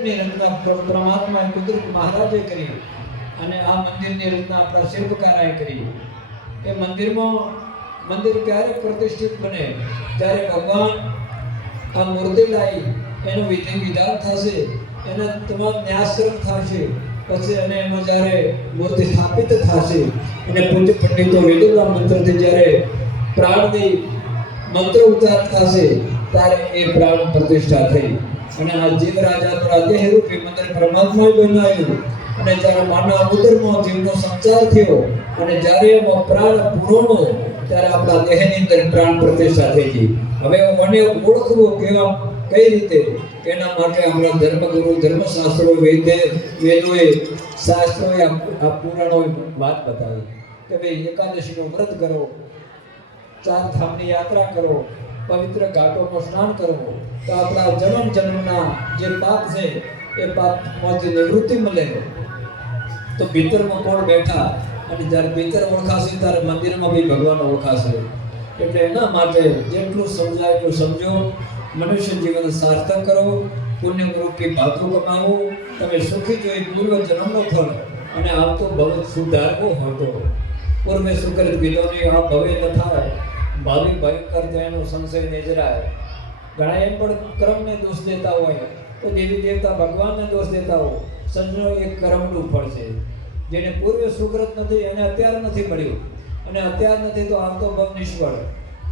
પરમાત્મા કુદરત મહારાજે કરી અને આ મંદિરની રચના આપણા શિલ્પકારોએ કરી. એ મંદિર ક્યારે પ્રતિષ્ઠિત બને ત્યારે ભગવાન આ મૂર્તિ લાવી એનું વિધિ વિધાન થશે, એના તમામ ન્યાસક્રમ થશે, પછી અને એમાં જ્યારે મૂર્તિ સ્થાપિત થશે અને પૂજ્ય પંડિતો વેદોના મંત્રથી જ્યારે પ્રાણની મંત્ર ઉચ્ચાર થશે ત્યારે એ પ્રાણ પ્રતિષ્ઠા થઈ અને આ જીવ રાજા દ્વારા દેહરૂપી મંદિર પરમાત્માએ બનાવ્યું. અને જ્યારે માનવ ઉદરમાં જીવનો સંચાર થયો અને જ્યારે એમાં પ્રાણ પૂરોનો ત્યારે આપણા દેહની અંદર પ્રાણ પ્રતિષ્ઠા થઈ ગઈ. હવે મને ઓળખવું કેવા કઈ રીતે, એના માટે આપણા ધર્મગુરુ ધર્મશાસ્ત્રો વેદોએ શાસ્ત્રોએ આ પુરાણોએ વાત બતાવી કે ભાઈ એકાદશીનું વ્રત કરો, ચાર ધામની યાત્રા કરો, પવિત્ર ઘાટોમાં સ્નાન કરવું તો આપણા જન્મના જે પાપ છે એ પાપમાંથી નિવૃત્તિ મળે. તો ભીતરમાં કોણ બેઠા અને જ્યારે ભીતર ઓળખાશે ત્યારે મંદિરમાં બી ભગવાન ઓળખાશે. એટલે એના માટે જેટલું સમજાય એટલું સમજો, મનુષ્ય જીવન સાર્થક કરો, પુણ્યરૂપી ભાતું કમાવો, તમે સુખી જોઈ પૂર્વ જન્મનો ફળ અને આવતો ભવ સુધારવો હતો. પૂર્વે સુકરિત વિધોની આ ભવે ન થાય, ભાવિ ભયંકર તેનો સંશય નિજરાય. ઘણા એમ પણ કર્મને દોષ દેતા હોય તો દેવી દેવતા ભગવાનને દોષ દેતા હોય. સંજનો એક કર્મનું ફળ છે. જેને પૂર્વે સુકૃત નથી એને અત્યારે નથી મળ્યું અને અત્યારે નથી તો આવતો ભવ નિષ્ફળ.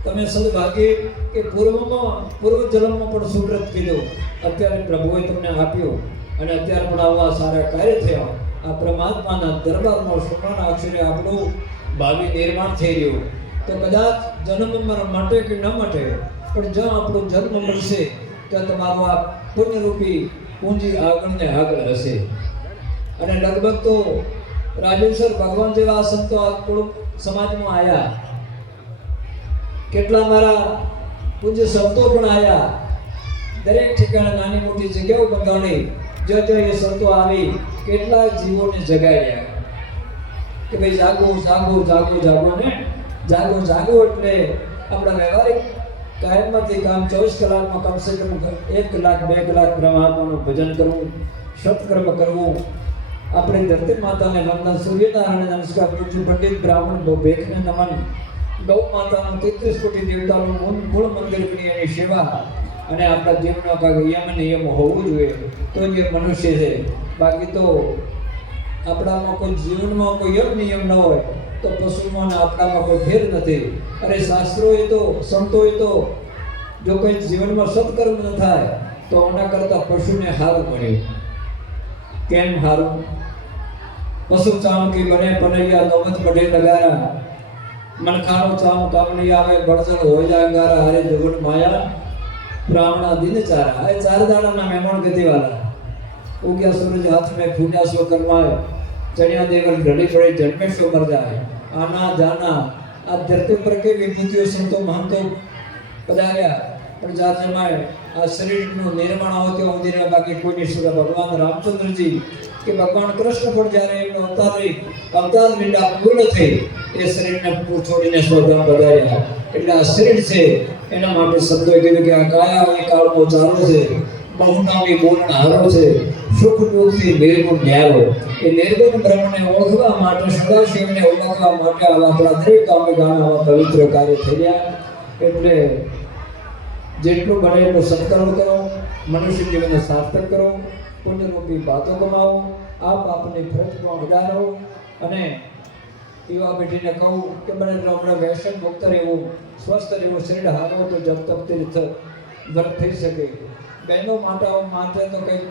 તમે સદભાગી કે પૂર્વ જન્મમાં પણ સુકૃત કીધું, અત્યારે પ્રભુએ તમને આપ્યું અને અત્યારે પણ આવા સારા કાર્ય થયા. આ પરમાત્માના દરબારમાં સોનાના અક્ષરે આપણું ભાવિ નિર્માણ થઈ રહ્યું. તો કદાચ જન્મ માટે કે ન માટે પણ જ્યાં આપણો જન્મ મળશે ત્યાં તમારું આ પુણ્યરૂપી પૂંજી આગળ ને આગળ હશે. અને લગભગ તો રાજેશ્વર ભગવાન જેવા સંતો આ કુળું સમાજમાં આવ્યા, કેટલા મારા પૂજ્ય સંતો પણ આવ્યા. દરેક ઠેકાણે નાની મોટી જગ્યાઓ બંધાણી, જ્યાં એ સંતો આવી કેટલા જીવોને જગાડ્યા કે ભાઈ જાગો જાગો જાગો જાગો ને જાગો જાગો. એટલે આપણા વ્યવહારિક કાયમમાંથી કામ 24 કલાકમાં કમસે કમ 1 કલાક 2 કલાક પરમાત્માનું ભજન કરવું, સત્કર્મ કરવું. આપણે ધરતી માતાને વંદન, સૂર્યનારાયણ નમસ્કાર, પૂજ્ય પંડિત બ્રાહ્મણ ભેખને નમન, ગૌ માતાનું 33 કોટી દેવતાનું મૂળ મંદિર બની એની સેવા અને આપણા જીવનનો કાંઈક યમ નિયમ હોવું જોઈએ તો જે મનુષ્ય છે. બાકી તો આપણામાં કોઈ જીવનમાં કોઈ યમ નિયમ ન હોય તો પશુમાં આપણામાં કોઈ ફેર નથી. અરે શાસ્ત્રોએ તો સંતોએ તો જો કોઈ જીવનમાં સત્કર્મ ન થાય તો એના કરતાં પશુને હારું મળ્યું. કેમ હારું? પશુ ચામકી બને પનૈયા નોબત બઢે નગારા, મનખાનો ચામ કામણી આવે બળજલ હોય જાય અંગારા. હરે જગુન માયા બ્રાહ્મણા દિન ચારા. એ 4 દાડાના મહેમાન ગતિવાલા. ઉગ્યા સૂરજ હાથ में फूटा सो करवाए, चढ़िया देवर घड़ी पड़े जन्मे सो मर जाए. आना जाना આ ધરતી પર કે વિભૂતિઓ સંતો મહંતો પધાર્યા પણ જાત જમાય આ શરીરનું નિર્માણ આવતું મંદિરે. બાકી કોઈની સુરા ભગવાન રામચંદ્રજી કે ભગવાન કૃષ્ણ પણ જ્યારે એમનો અવતાર લીલા પૂર્ણ થઈ એ શરીરને છોડીને સ્વધામ પધાર્યા. એટલે આ શરીર છે એના માટે શબ્દોએ કીધું કે આ કાયા એ કાળનો ચારો છે, બહુનામી બોલણ હારો છે, સુખ દુઃખથી નિર્ગુણ ન્યારો. એ નિર્ગુણ બ્રહ્મને ઓળખવા માટે, સદાશિવને ઓળખવા માટે આપણા દરેક કામે આવા પવિત્ર કાર્ય થઈ રહ્યા. એટલે જેટલું બને એટલું સત્કર્મ કરો, મનુષ્ય જીવનને સાર્થક કરો, પુણ્યરૂપી વાતો કમાવો, આ પાપની ફરજમાં વધારો. અને યુવા પેઢીને કહું કે બને એટલું આપણે વ્યસન મુક્ત રહેવું, સ્વસ્થ રહેવું, શરીર હારો તો જપ તપથી વ્રત થઈ શકે. બહેનો માટે તો કંઈક